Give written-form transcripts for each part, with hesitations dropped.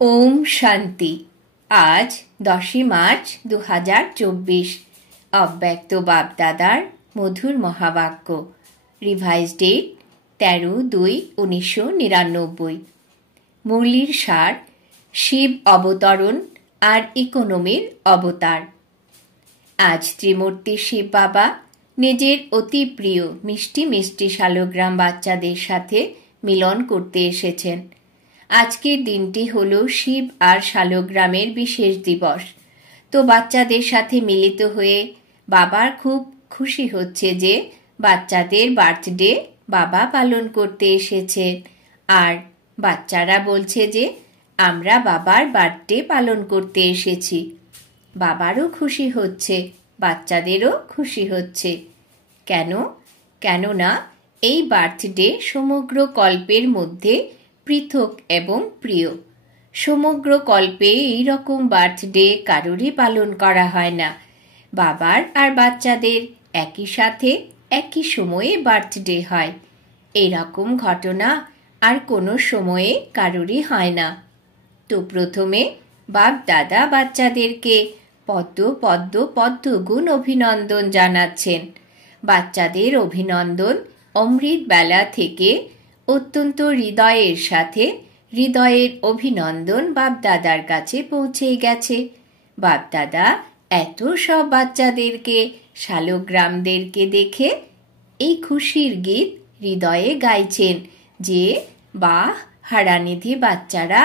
ওম শান্তি। আজ 10 মার্চ 2024। অব্যক্ত বাপদাদার মধুর মহাবাক্য। Revise date 13/2/1999। মুরলির সার, শিব অবতরণ আর ইকোনমির অবতার। আজ ত্রিমূর্তি শিব বাবা নিজের অতি প্রিয় মিষ্টি মিষ্টি শালগ্রাম বাচ্চাদের সাথে মিলন করতে এসেছেন। আজকের দিনটি হলো শিব আর শালগ্রামের বিশেষ দিবস। তো বাচ্চাদের সাথে মিলিত হয়ে বাবার খুব খুশি হচ্ছে যে বাচ্চাদের বার্থডে বাবা পালন করতে এসেছেন। আর বাচ্চারা বলছে যে আমরা বাবার বার্থডে পালন করতে এসেছি। বাবারও খুশি হচ্ছে, বাচ্চাদেরও খুশি হচ্ছে। কেননা এই বার্থডে সমগ্র কল্পের মধ্যে পৃথক এবং প্রিয়। সমগ্র কল্পে এই রকম বার্থডে কারোরই পালন করা হয় না। বাবার আর বাচ্চাদের একই সাথে একই সময়ে বার্থডে হয়। এরকম ঘটনা আর কোনো সময়ে কারোরই হয় না। তো প্রথমে বাপ দাদা বাচ্চাদেরকে পদ্ম গুণ অভিনন্দন জানাচ্ছেন। বাচ্চাদের অভিনন্দন অমৃত বেলা থেকে অত্যন্ত হৃদয়ের সাথে হৃদয়ের অভিনন্দন বাপদাদার কাছে পৌঁছে গেছে। বাপদাদা এত সব বাচ্চাদেরকে শালগ্রামদেরকে দেখে এই খুশির গীত হৃদয়ে গাইছেন যে বাহ হারানিধি বাচ্চারা,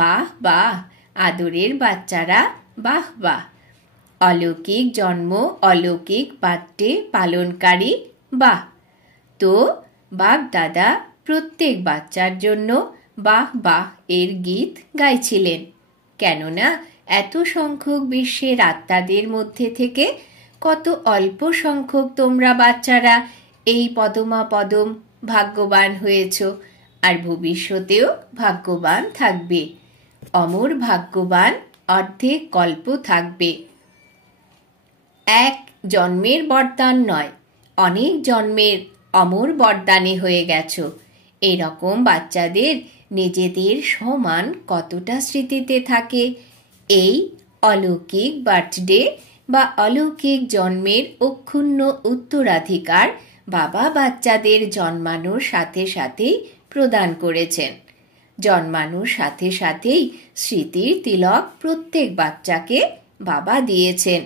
বাহ বাহ আদরের বাচ্চারা, বাহ বাহ অলৌকিক জন্ম অলৌকিক বার্থডে পালনকারী, বাহ। তো বাপ দাদা প্রত্যেক বাচ্চার জন্য বাহ বাহ এর গীত গাইছিলেন। কেননা এত সংখ্যক বিশ্বের আত্মাদের মধ্যে থেকে কত অল্প সংখ্যক তোমরা বাচ্চারা এই পদম ভাগ্যবান হয়েছ, আর ভবিষ্যতেও ভাগ্যবান থাকবে। অমর ভাগ্যবান অর্ধেক কল্প থাকবে। এক জন্মের বরদান নয়, অনেক জন্মের অমর বরদানে হয়ে গেছ। এরকম বাচ্চাদের নিজেদের সমান কতটা স্মৃতিতে থাকে এই অলৌকিক বার্থডে বা অলৌকিক জন্মের অক্ষুণ্ণ উত্তরাধিকার বাবা বাচ্চাদের জন্মানোর সাথে সাথেই প্রদান করেছেন। জন্মানোর সাথে সাথেই স্মৃতির তিলক প্রত্যেক বাচ্চাকে বাবা দিয়েছেন।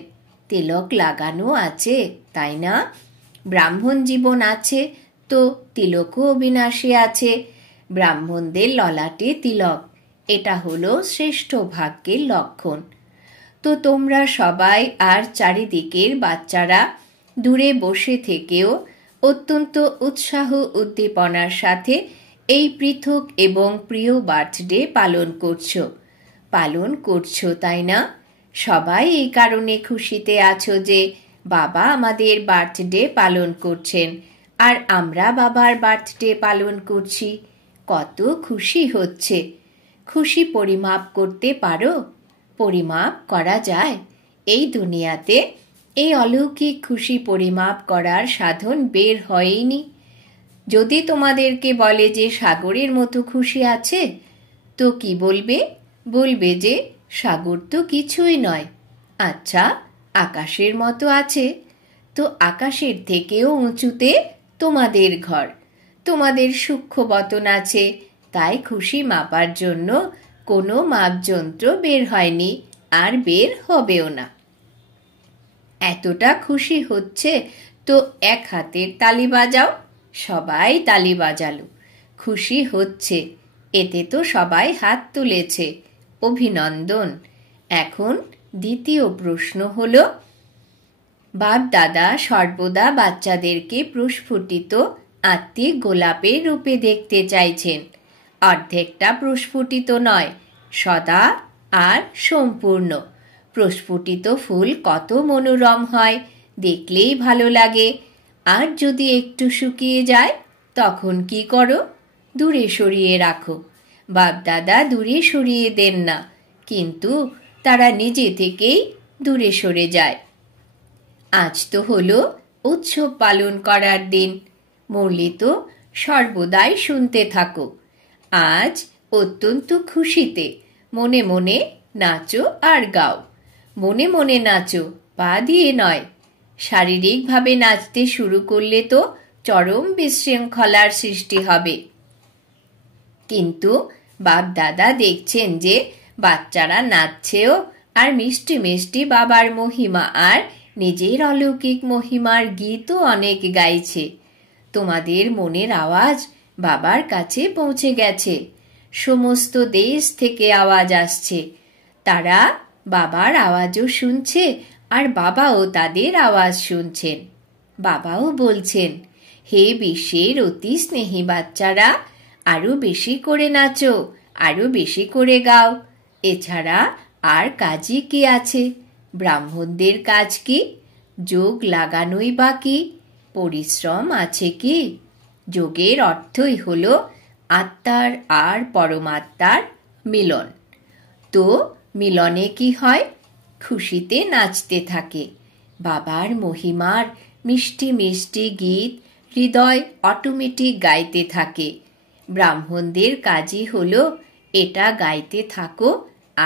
তিলক লাগানো আছে, তাই না? ব্রাহ্মণ জীবন আছে তো তিলকও অবিনাশী আছে। ব্রাহ্মণদের ললাটে তিলক, এটা হলো শ্রেষ্ঠ ভাগ্যের লক্ষণ। তো তোমরা সবাই আর চারিদিকের বাচ্চারা দূরে বসে থেকেও অত্যন্ত উৎসাহ উদ্দীপনার সাথে এই পৃথক এবং প্রিয় বার্থডে পালন করছো, তাই না? সবাই এই কারণে খুশিতে আছো যে বাবা আমাদের বার্থডে পালন করছেন আর আমরা বাবার বার্থডে পালন করছি। কত খুশি হচ্ছে। খুশি পরিমাপ করতে পারো? পরিমাপ করা যায়? এই দুনিয়াতে এই অলৌকিক খুশি পরিমাপ করার সাধন বের হয়নি। যদি তোমাদেরকে বলে যে সাগরের মতো খুশি আছে, তো কি বলবে? বলবে যে সাগর তো কিছুই নয়। আচ্ছা, আকাশের মতো আছে? তো আকাশের থেকেও উঁচুতে তোমাদের ঘর, তোমাদের সূক্ষ্ম বতন আছে। তাই খুশি মাপার জন্য কোনো মাপযন্ত্র বের হয়নি, আর বের হবেও না। এতটা খুশি হচ্ছে তো এক হাতের তালি বাজাও। সবাই তালি বাজালো, খুশি হচ্ছে। এতে তো সবাই হাত তুলেছে, অভিনন্দন। এখন দ্বিতীয় প্রশ্ন হলো, বাপ দাদা সর্বদা বাচ্চাদেরকে প্রস্ফুটিত আত্মিক গোলাপের রূপে দেখতে চাইছেন। অর্ধেকটা প্রস্ফুটিত নয়, সদা আর সম্পূর্ণ। প্রস্ফুটিত ফুল কত মনোরম হয়, দেখলেই ভালো লাগে। আর যদি একটু শুকিয়ে যায় তখন কি করো? দূরে সরিয়ে রাখো। বাপ দাদা দূরে সরিয়ে দেন না, কিন্তু তারা নিজে থেকেই দূরে সরে যায়। আজ তো হলো উৎসব পালন করার দিন। মুরলি তো সর্বদাই শুনতে থাকো। আজ অত্যন্ত খুশিতে মনে মনে নাচো আর গাও। মনে মনে নাচো, পা দিয়ে নয়। শারীরিকভাবে নাচতে শুরু করলে তো চরম বিশৃঙ্খলার সৃষ্টি হবে। কিন্তু বাপ দাদা দেখছেন যে বাচ্চারা নাচছেও আর মিষ্টি মিষ্টি বাবার মহিমা আর নিজের অলৌকিক মহিমার গীতও অনেক গাইছে। তোমাদের মনের আওয়াজ বাবার কাছে পৌঁছে গেছে। সমস্ত দেশ থেকে আওয়াজ আসছে। তারা বাবার আওয়াজও শুনছে আর বাবাও তাদের আওয়াজ শুনছেন। বাবাও বলছেন, হে বিশ্বের অতি স্নেহী বাচ্চারা, আরো বেশি করে নাচো, আরো বেশি করে গাও। এছাড়া আর কাজই কি আছে? ব্রাহ্মণদের কাজ কি? যোগ লাগানোই বা কি? পরিশ্রম আছে কি? যোগের অর্থই হলো আত্মার আর পরমাত্মার মিলন। তো মিলনে কি হয়? খুশিতে নাচতে থাকে। বাবার মহিমার মিষ্টি মিষ্টি গীত হৃদয় অটোমেটিক গাইতে থাকে। ব্রাহ্মণদের কাজই হলো এটা গাইতে থাকো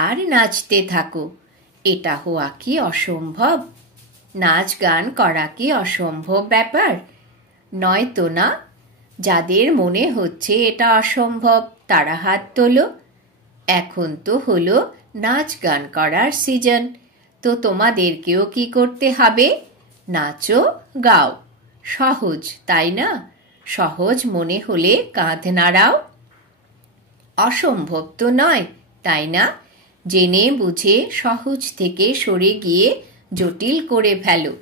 আর নাচতে থাকো। এটা হওয়া কি অসম্ভব? নাচ গান করা কি অসম্ভব ব্যাপার? নয় তো না? যাদের মনে হচ্ছে এটা অসম্ভব তারা হাত তোলো। এখন তো হলো নাচ গান করার সিজন। তো তোমাদেরকেও কি করতে হবে? নাচো, গাও। সহজ, তাই না? সহজ মনে হলে কাঁধ নাড়াও। অসম্ভব তো নয়, তাই না? জেনে বুঝে সহজ থেকে সরে গিয়ে জটিল করে ফেলো।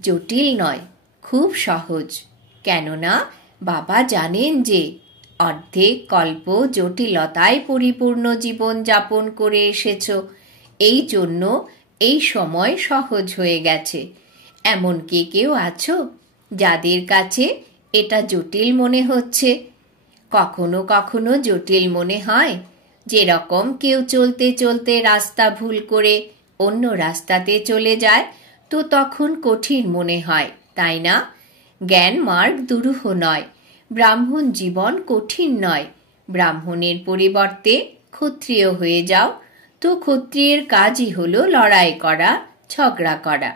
জটিল নয়, খুব সহজ। কেননা বাবা জানেন যে অর্ধেক কল্প জটিলতায় পরিপূর্ণ জীবন যাপন করে এসেছ। এই জন্য এই সময় সহজ হয়ে গেছে। এমন কি কেউ আছো যাদের কাছে এটা জটিল মনে হচ্ছে? কখনো কখনো জটিল মনে হয়। যেরকম কেউ চলতে চলতে রাস্তা ভুল করে অন্য রাস্তাতে চলে যায়, তো তখন কঠিন মনে হয়, তাই না? জ্ঞান মার্গ দুরূহ নয়। ব্রাহ্মণ জীবন কঠিন নয়। ব্রাহ্মণের পরিবর্তে ক্ষত্রিয় হয়ে যাও, তো ক্ষত্রিয়ের কাজই হলো লড়াই করা, ঝগড়া করা।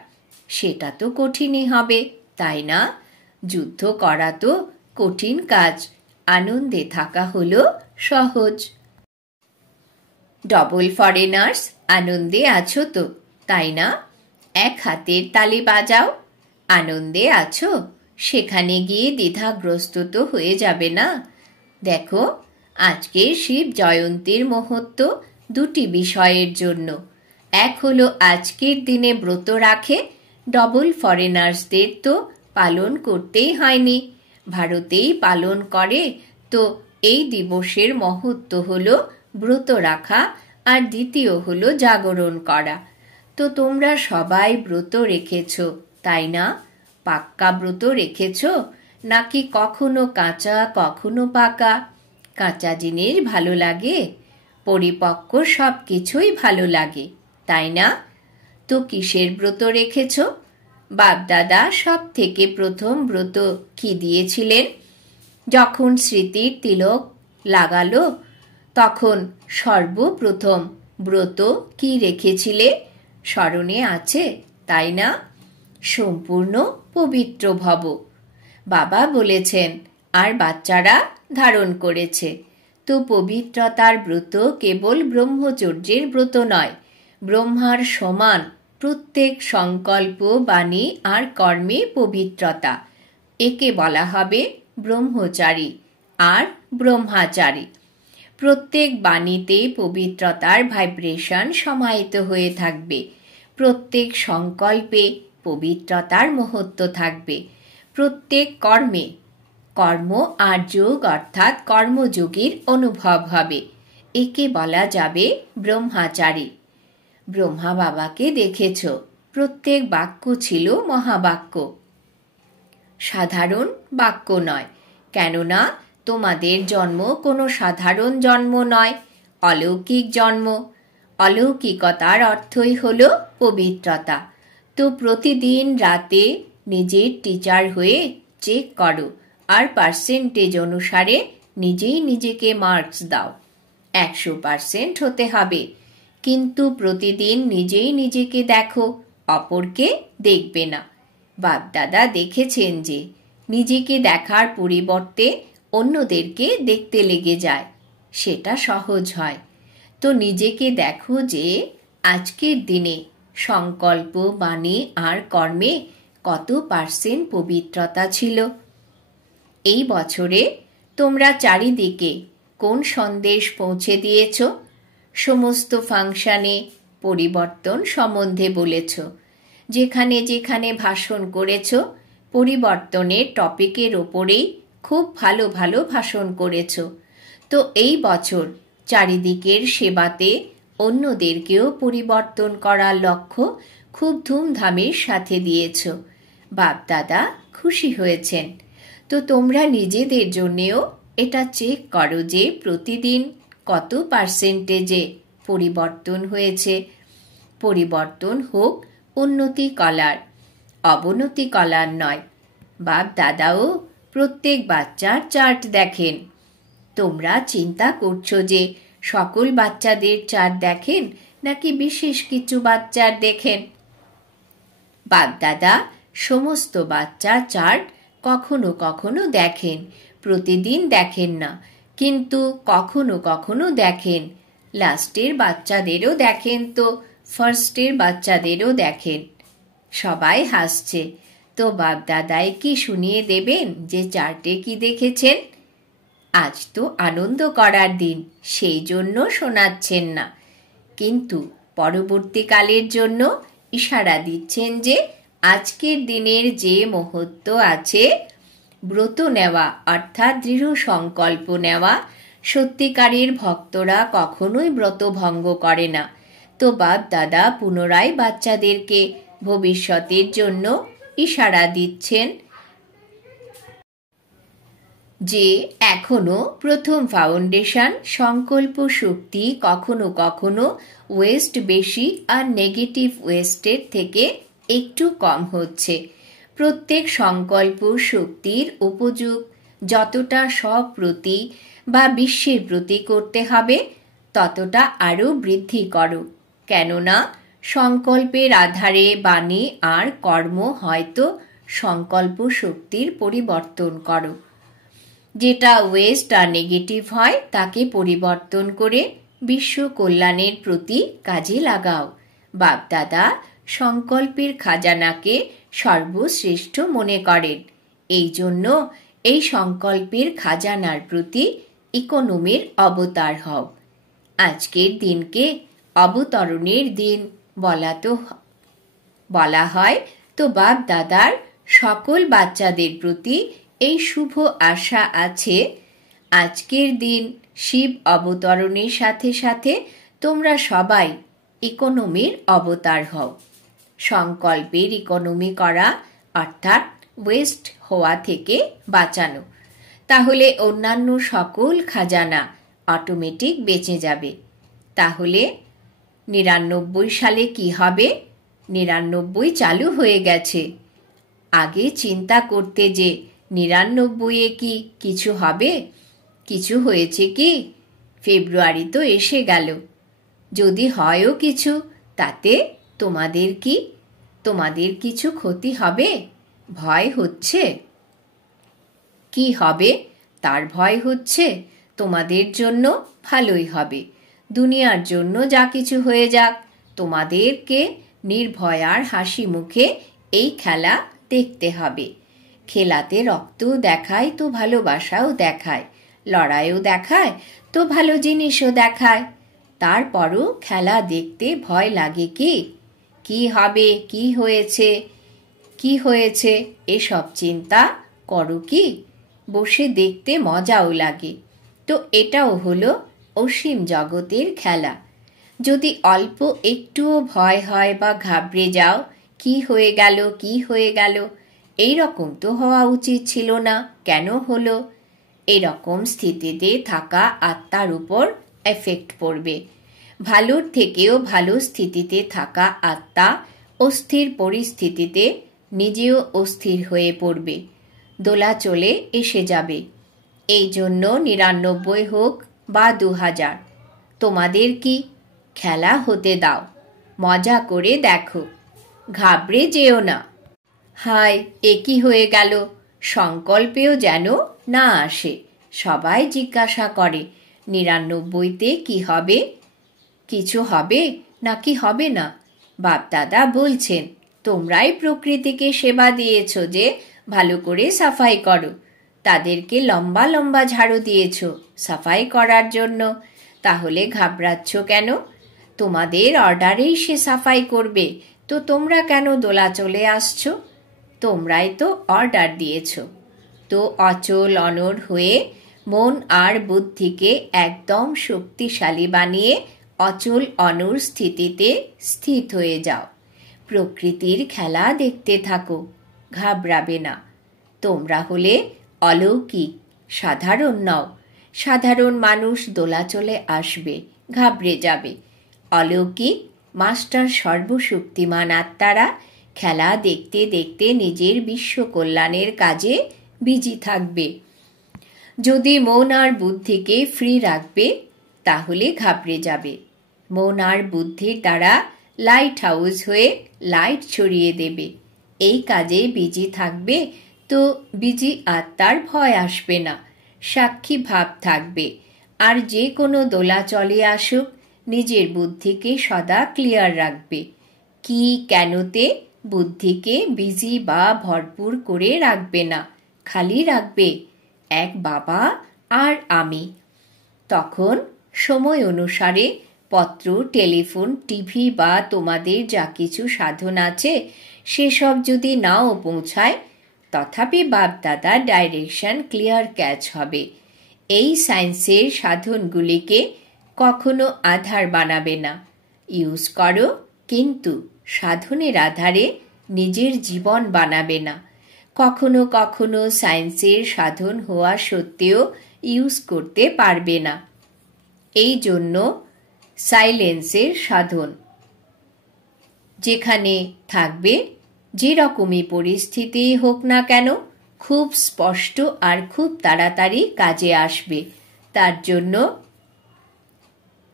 সেটা তো কঠিনই হবে, তাই না? যুদ্ধ করা তো কঠিন কাজ, আনন্দে থাকা হলো সহজ। ডবল ফরেনার্স, আনন্দে আছো তো, তাই না? এক হাতের তালি বাজাও। আনন্দে আছো? সেখানে গিয়ে দ্বিধাগ্রস্ত তো হয়ে যাবে না। দেখো, আজকের শিব জয়ন্তীর মুহূর্ত দুটি বিষয়ের জন্য। এক হলো আজকের দিনে ব্রত রাখে। ডবল ফরেনার্সদের তো পালন করতেই হয়নি, ভারতেই পালন করে। তো এই দিবসের মহত্ব হলো ব্রত রাখা, আর দ্বিতীয় হলো জাগরণ করা। তো তোমরা সবাই ব্রত রেখেছ, তাই না? পাক্কা ব্রত রেখেছ, নাকি কখনো কাঁচা কখনো পাকা? কাঁচা জিনিস ভালো লাগে, পরিপক্ক সব কিছুই ভালো লাগে, তাই না? তো কিসের ব্রত রেখেছ? বাপদাদা সব থেকে প্রথম ব্রত কি দিয়েছিলেন? যখন স্মৃতির তিলক লাগালো তখন সর্বপ্রথম ব্রত কি রেখেছিলে? স্মরণে আছে, তাই না? সম্পূর্ণ পবিত্র ভব, বাবা বলেছেন, আর বাচ্চারা ধারণ করেছে। তো পবিত্রতার ব্রত কেবল ব্রহ্মচর্যের ব্রত নয়, ব্রহ্মার সমান প্রত্যেক সংকল্প, বাণী আর কর্মে পবিত্রতা। একে বলা হবে ব্রহ্মচারী আর ব্রহ্মাচারী। প্রত্যেক বাণীতে পবিত্রতার ভাইব্রেশন সমাহিত হয়ে থাকবে। প্রত্যেক সংকল্পে পবিত্রতার মহত্ব থাকবে। প্রত্যেক কর্মে কর্ম আর যোগ অর্থাৎ কর্মযোগীর অনুভব হবে। একে বলা যাবে ব্রহ্মাচারী। ব্রহ্মা বাবাকে দেখেছ, প্রত্যেক বাক্য ছিল মহাবাক্য, সাধারণ বাক্য নয়। কেননা তোমাদের জন্ম কোনো সাধারণ জন্ম নয়, অলৌকিক জন্ম। অলৌকিকতার অর্থই হলো পবিত্রতা। তো প্রতিদিন রাতে নিজের টিচার হয়ে চেক করো আর পার্সেন্টেজ অনুসারে নিজেই নিজেকে মার্কস দাও। 100% হতে হবে, কিন্তু প্রতিদিন নিজেই নিজেকে দেখো, অপরকে দেখবে না। বাপ-দাদা দেখেছেন যে নিজেকে দেখার পরিবর্তে অন্যদেরকে দেখতে লেগে যায়, সেটা সহজ হয়। তো নিজেকে দেখো যে আজকের দিনে সংকল্প, বাণী আর কর্মে কত % পবিত্রতা ছিল। এই বছরে তোমরা চারিদিকে কোন সন্দেশ পৌঁছে দিয়েছ? সমস্ত ফাংশনে পরিবর্তন সম্বন্ধে বলেছ। যেখানে যেখানে ভাষণ করেছ, পরিবর্তনের টপিকের ওপরেই খুব ভালো ভালো ভাষণ করেছ। তো এই বছর চারিদিকের সেবাতে অন্যদেরকেও পরিবর্তন করার লক্ষ্য খুব ধুমধামের সাথে দিয়েছ। বাপ-দাদা খুশি হয়েছেন। তো তোমরা নিজেদের জন্যেও এটা চেক করো যে প্রতিদিন কত % পরিবর্তন হয়েছে। পরিবর্তন হোক উন্নতি কলার, অবনতি কলার নয়। বাপ-দাদাও প্রত্যেক বাচ্চার চার্ট দেখেন। তোমরা চিন্তা করছো যে সকল বাচ্চাদের চার্ট দেখেন নাকি বিশেষ কিছু বাচ্চার দেখেন? বাপ-দাদা সমস্ত বাচ্চার চার্ট কখনো কখনো দেখেন, প্রতিদিন দেখেন না, কিন্তু কখনো কখনো দেখেন। লাস্টের বাচ্চাদেরও দেখেন, তো ফার্স্টের বাচ্চাদেরও দেখেন। সবাই হাসছে। তো বাপ-দাদাই কি শুনিয়ে দেবেন যে চার্টে কি দেখেছেন? আজ তো আনন্দ করার দিন, সেই জন্য শোনাচ্ছেন না, কিন্তু পরবর্তীকালের জন্য ইশারা দিচ্ছেন যে আজকের দিনের যে মুহূর্ত আছে, ব্রত নেওয়া অর্থাৎ দৃঢ় সংকল্প নেওয়া। সত্যিকারের ভক্তরা কখনোই ব্রত ভঙ্গ করে না। তো বাপ-দাদা পুনরায় বাচ্চাদেরকে ভবিষ্যতের জন্য ইশারা দিচ্ছেন যে এখনো প্রথম ফাউন্ডেশন সংকল্প শক্তি কখনো কখনো ওয়েস্ট বেশি আর নেগেটিভ ওয়েস্টের থেকে একটু কম হচ্ছে। প্রত্যেক সংকল্প শক্তির উপযোগ যতটা সব প্রতি বা বিশ্বের প্রতি করতে হবে, ততটা আরও বৃদ্ধি করো। কেননা সংকল্পের আধারে বাণী আর কর্ম হয়তো সংকল্প শক্তির পরিবর্তন করো। যেটা ওয়েস্ট আর নেগেটিভ হয় তাকে পরিবর্তন করে বিশ্ব কল্যাণের প্রতি কাজে লাগাও। বাপ-দাদা সংকল্পের খাজানাকে সর্বশ্রেষ্ঠ মনে করেন। এই জন্য এই সংকল্পের খাজানার প্রতি ইকোনমির অবতার হও। আজকের দিনকে অবতরণের দিন বলা হয়। তো বাপ-দাদার সকল বাচ্চাদের প্রতি এই শুভ আশা আছে, আজকের দিন শিব অবতরণের সাথে সাথে তোমরা সবাই ইকোনমির অবতার হও। সংকল্পের ইকোনমি করা অর্থাৎ ওয়েস্ট হওয়া থেকে বাঁচানো। তাহলে অন্যান্য সকল খাজানা অটোমেটিক বেঁচে যাবে। তাহলে 99 সালে কি হবে? 99 চালু হয়ে গেছে। আগে চিন্তা করতে যে 99-এ কি কিছু হবে? কিছু হয়েছে কি? ফেব্রুয়ারি তো এসে গেল। যদি হয়ও কিছু, তাতে তোমাদের কি? তোমাদের কিছু ক্ষতি হবে? ভয় হচ্ছে? কি হবে তার ভয় হচ্ছে? তোমাদের জন্য ভালোই হবে। দুনিয়ার জন্য যা কিছু হয়ে যাক, তোমাদেরকে নির্ভয় আর হাসি মুখে এই খেলা দেখতে হবে। খেলাতে রক্তও দেখায় তো ভালোবাসাও দেখায়, লড়াইও দেখায় তো ভালো জিনিসও দেখায়। তারপরও খেলা দেখতে ভয় লাগে কি? কি হবে, কি হয়েছে এসব চিন্তা করো কি? বসে দেখতে মজাও লাগে। তো এটাও হলো অসীম জগতের খেলা। যদি অল্প একটুও ভয় হয় বা ঘাবড়ে যাও, কি হয়ে গেল, এইরকম তো হওয়া উচিত ছিল না, কেন হলো? এরকম স্থিতিতে থাকা আত্মার উপর এফেক্ট পড়বে। ভালোর থেকেও ভালো স্থিতিতে থাকা আত্মা অস্থির পরিস্থিতিতে নিজেও অস্থির হয়ে পড়বে, দোলাচলে এসে যাবে। এই জন্য 99 হোক বা 2000, তোমাদের কি? খেলা হতে দাও, মজা করে দেখো, ঘাবড়ে যেও না। হায়, এ কি হয়ে গেল? সংকল্পেও যেন না আসে। সবাই জিজ্ঞাসা করে, ৯৯তে কি হবে? কিছু হবে নাকি হবে না? বাপদাদা বলছেন, তোমরাই প্রকৃতিকে সেবা দিয়েছ যে ভালো করে সাফাই করো। তাদেরকে লম্বা লম্বা ঝাড়ু দিয়েছ সাফাই করার জন্য। তাহলে ঘাবড়াচ্ছ কেন? তোমাদের অর্ডারেই সে সাফাই করবে, তো তোমরা কেন দোলাচলে আসছো? তোমরাই তো অর্ডার দিয়েছ। তো অচল অনড় হয়ে মন আর বুদ্ধিকে একদম শক্তিশালী বানিয়ে অচল অনড় স্থিতিতে স্থিত হয়ে যাও। প্রকৃতির খেলা দেখতে থাকো, ঘাবড়াবে না। তোমরা হলে অলৌকিক, সাধারণ নও। সাধারণ মানুষ দোলাচলে আসবে, ঘাবড়ে যাবে। অলৌকিক মাস্টার সর্বশক্তিমান আত্মারা খেলা দেখতে দেখতে নিজের বিশ্ব কল্যাণের কাজে বিজি থাকবে। যদি মন আর বুদ্ধিকে ফ্রি রাখবে, তাহলে ঘাবড়ে যাবে। মন আর বুদ্ধির দ্বারা লাইট হাউস হয়ে লাইট ছড়িয়ে দেবে। এই কাজে বিজি থাকবে, তো বিজি আত্মার ভয় আসবে না, সাক্ষী ভাব থাকবে। আর যে কোনো দোলাচলে আসুক, নিজের বুদ্ধিকে সদা ক্লিয়ার রাখবে। কি কেনতে বুদ্ধিকে বিজি বা ভরপুর করে রাখবে না, খালি রাখবে এক বাবা আর আমি। তখন সময় অনুসারে পত্র, টেলিফোন, টিভি বা তোমাদের যা কিছু সাধন আছে সেসব যদি নাও পৌঁছায়, তথাপি বাপদাদার ডাইরেকশন ক্লিয়ার ক্যাচ হবে। এই সায়েন্সের সাধনগুলিকে কখনো আধার বানাবে না। ইউজ করো, কিন্তু সাধনের আধারে নিজের জীবন বানাবে না। কখনো কখনো সায়েন্সের সাধন হওয়া সত্ত্বেও ইউজ করতে পারবে না। এই জন্য সাইলেন্সের সাধন। যেখানে থাকবে, যে রকমই পরিস্থিতি হোক না কেন, খুব স্পষ্ট আর খুব তাড়াতাড়ি কাজে আসবে। তার জন্য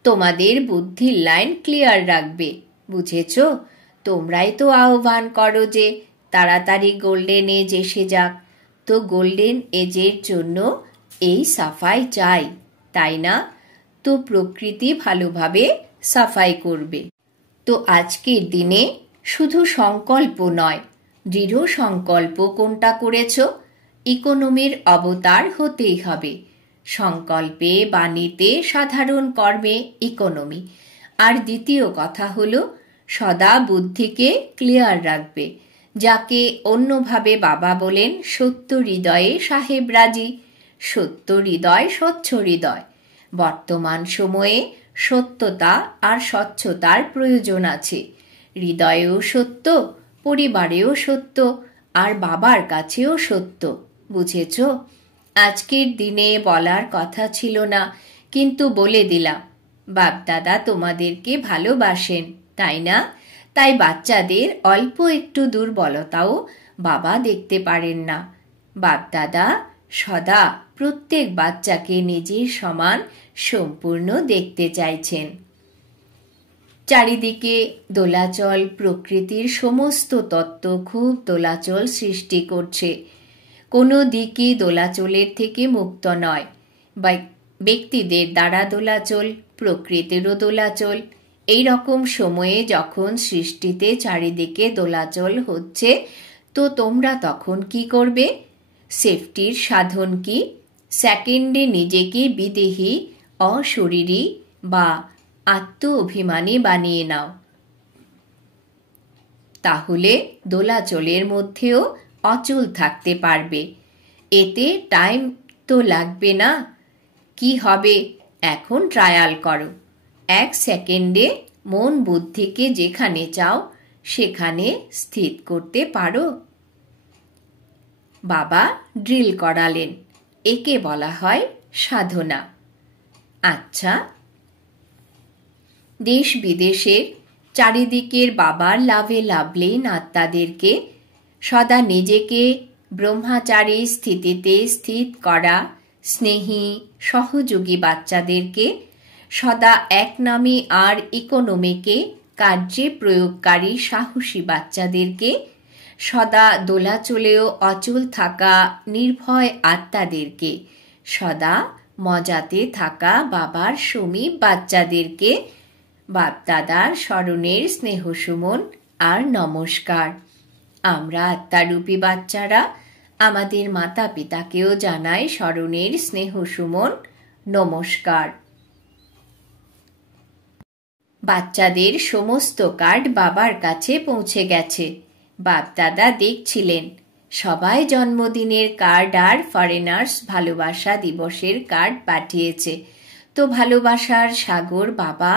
তোমাদের বুদ্ধির লাইন ক্লিয়ার রাখবে। বুঝেছ? তোমরাই তো আহ্বান করো যে তাড়াতাড়ি গোল্ডেন এজ এসে যাক। তো গোল্ডেন এজের জন্য এই সাফাই চাই, তাই না? তো প্রকৃতি ভালোভাবে সাফাই করবে। তো আজকের দিনে শুধু সংকল্প নয়, দৃঢ় সংকল্প কোনটা করেছ? ইকোনমির অবতার হতেই হবে। সংকল্পে, বাণীতে, সাধারণ কর্মে ইকোনমি। আর দ্বিতীয় কথা হলো, সদা বুদ্ধিকে ক্লিয়ার রাখবে। যাকে অন্যভাবে বাবা বলেন সত্য হৃদয়ে সাহেব রাজি। সত্য হৃদয়, স্বচ্ছ হৃদয়। বর্তমান সময়ে সত্যতা আর স্বচ্ছতার প্রয়োজন আছে। হৃদয়েও সত্য, পরিবারেও সত্য, আর বাবার কাছেও সত্য। বুঝেছ? আজকের দিনে বলার কথা ছিল না, কিন্তু বলে দিলাম। বাপদাদা তোমাদেরকে ভালোবাসেন, তাই না? তাই বাচ্চাদের অল্প একটু দুর্বলতাও বাবা দেখতে পারেন না। বাপদাদা সদা প্রত্যেক বাচ্চাকে নিজের সমান সম্পূর্ণ দেখতে চাইছেন। চারিদিকে দোলাচল, প্রকৃতির সমস্ত তত্ত্ব খুব দোলাচল সৃষ্টি করছে। কোনো দিকই দোলাচলের থেকে মুক্ত নয়। ব্যক্তিদের দ্বারা দোলাচল, প্রকৃতিরও দোলাচল। এই রকম সময়ে যখন সৃষ্টিতে চারিদিকে দোলাচল হচ্ছে, তো তোমরা তখন কি করবে? সেফটির সাধন কি? সেকেন্ডে নিজেকে বিদেহী, অশরীরী বা আত্ম অভিমানী বানিয়ে নাও। তাহলে দোলাচলের মধ্যেও অচল থাকতে পারবে। এতে টাইম তো লাগবে না। কি হবে? এখন ট্রায়াল করো। 1 সেকেন্ডে মন বুদ্ধিকে যেখানে চাও সেখানে স্থির করতে পারো? বাবা ড্রিল করালেন। একে বলা হয় সাধনা। আচ্ছা, দেশ বিদেশের চারিদিকের বাবার লাভে লাভলেন আত্মাদেরকে সদা নিজেকে ব্রহ্মচারী স্থিতিতে স্থিত করা স্নেহী সহযোগী বাচ্চাদেরকে সদা একনামী আর ইকোনমিকে কার্যে প্রয়োগকারী সাহসী বাচ্চাদেরকে, সদা দোলাচলেও অচল থাকা নির্ভয় আত্মাদেরকে, সদা মজাতে থাকা বাবার সমীপ বাচ্চাদেরকে বাপদাদার স্মরণের স্নেহসুমন আর নমস্কার। আমরা আত্মারূপী বাচ্চারা আমাদের মাতা পিতাকেও জানাই স্মরণের স্নেহসুমন নমস্কার। বাচ্চাদের সমস্ত কার্ড বাবার কাছে পৌঁছে গেছে। বাপদাদা দেখছিলেন সবাই জন্মদিনের কার্ড আর ফরেনার্স ভালোবাসা দিবসের কার্ড পাঠিয়েছে। তো ভালোবাসার সাগর বাবা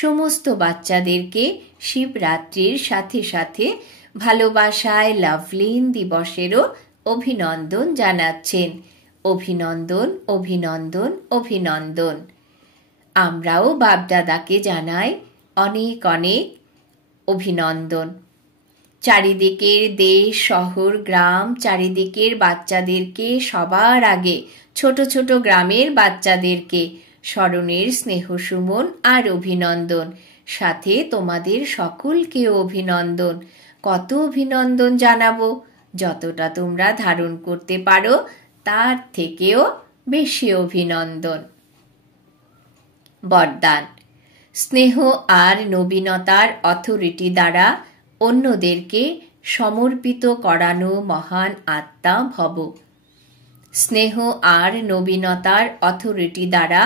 সমস্ত বাচ্চাদেরকে শিবরাত্রির সাথে সাথে ভালোবাসায় লাভলিন দিবসেরও অভিনন্দন জানাচ্ছেন। অভিনন্দন, অভিনন্দন, অভিনন্দন। আমরাও বাপদাদাকে জানাই অনেক অনেক অভিনন্দন। চারিদিকের দেশ, শহর, গ্রাম, চারিদিকের বাচ্চাদেরকে সবার আগে ছোট ছোট গ্রামের বাচ্চাদেরকে স্মরণের স্নেহসুমন আর অভিনন্দন। সাথে তোমাদের সকলকে অভিনন্দন। কত অভিনন্দন জানাবো? যতটা তোমরা ধারণ করতে পারো তার থেকেও বেশি অভিনন্দন। বরদান। স্নেহ আর নবীনতার অথরিটি দ্বারা অন্যদেরকে সমর্পিত করানো মহান আত্মা ভব। স্নেহ আর নবীনতার অথরিটি দ্বারা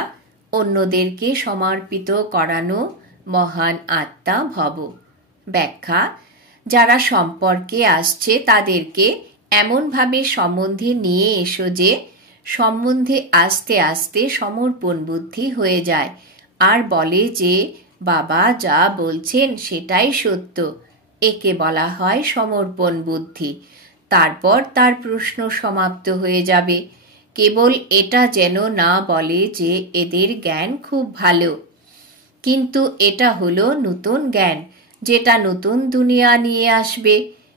অন্যদেরকে সমর্পিত করানো মহান আত্মা ভব। ব্যাখ্যা: যারা সম্পর্কে আসছে তাদেরকে এমনভাবে সম্বন্ধে নিয়ে এসো যে সম্বন্ধে আস্তে আস্তে সমর্পণ বুদ্ধি হয়ে যায় আর বলে যে বাবা যা বলছেন সেটাই সত্য। একে বলা হয় সমর্পণ বুদ্ধি। তারপর তার প্রশ্ন সমাপ্ত হয়ে যাবে। কেবল এটা যেন না বলে যে এদের জ্ঞান খুব ভালো, কিন্তু এটা হলো নতুন জ্ঞান যেটা নতুন দুনিয়া নিয়ে আসবে।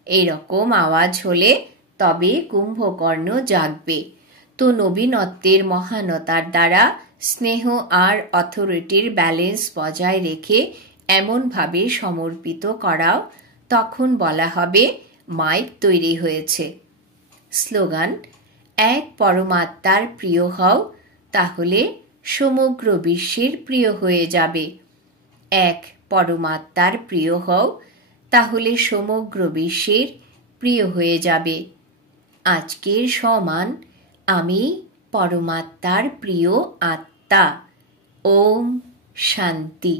এরকম আওয়াজ হলে তবে কুম্ভকর্ণ জাগবে। তো নবীনত্বের মহানতার দ্বারা স্নেহ আর অথরিটির ব্যালেন্স বজায় রেখে এমনভাবে সমর্পিত করাও, তখন বলা হবে মাইক তৈরি হয়েছে। স্লোগান: এক পরমাত্মার প্রিয় হও, তাহলে সমগ্র বিশ্বের প্রিয় হয়ে যাবে। এক পরমাত্মার প্রিয় হও, তাহলে সমগ্র বিশ্বের প্রিয় হয়ে যাবে। আজকের সমান আমি পরমাত্মার প্রিয় আত্মা। ওম শান্তি।